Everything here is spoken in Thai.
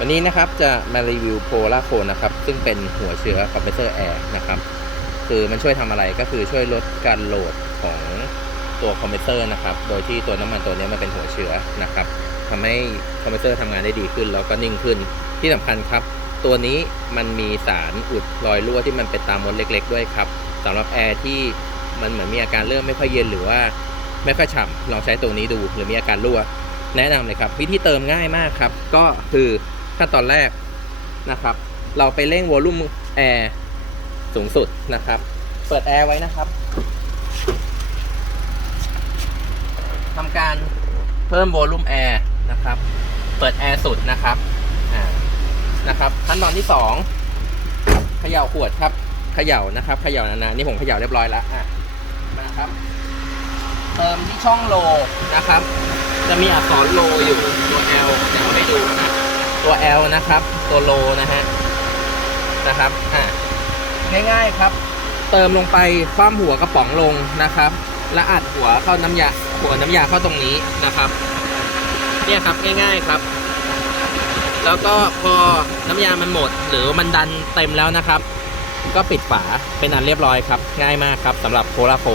วันนี้นะครับจะมารีวิวโพลาโคนะครับ ซึ่งเป็นหัวเชื้อคอมเพรสเซอร์แอร์นะครับ คือมันช่วยทำอะไรก็คือช่วยลดการโหลดของตัวคอมเพรสเซอร์นะครับ โดยที่ตัวน้ำมันตัวนี้มันเป็นหัวเชื้อนะครับทำให้คอมเพรสเซอร์ทำงานได้ดีขึ้น แล้วก็นิ่งขึ้น ที่สำคัญครับ ตัวนี้มันมีสารอุดรอยรั่วที่มันเป็นตามมดเล็ก ๆ ด้วยครับสำหรับแอร์ที่มันเหมือนมีอาการเริ่มไม่ค่อยเย็นหรือว่าไม่ค่อยฉ่ำลองใช้ตัวนี้ดูหรือมีอาการรั่ว แนะนำเลยครับ วิธีเติมง่ายมากครับ ก็คือ ขั้นตอนแรกนะครับ เราไปเร่งวอลลุ่มแอร์สูงสุดนะครับ เปิดแอร์ไว้นะครับทำการเพิ่มวอลลุ่มแอร์นะครับ เปิดแอร์สุดนะครับอ่านะครับ ขั้นตอนที่สองเขย่าขวดครับเขย่านะครับเขย่านานๆนี่ผมเขย่าเรียบร้อยแล้วอะนะครับเติมที่ช่องโลนะครับ จะมีอักษรโลอยู่ตัว L ตัว L นะครับ ตัวโลนะฮะนะครับอะง่ายๆครับ เติมลงไปคว่ำหัวกระป๋องลงนะครับและอัดหัวเข้าน้ำยาหัวน้ำยาเข้าตรงนี้นะครับเนี่ยครับง่ายๆครับ แล้วก็พอน้ำยามันหมด หรือมันดันเต็มแล้วนะครับ ก็ปิดฝาเป็นอันเรียบร้อยครับ ง่ายมากครับสำหรับโคลาโค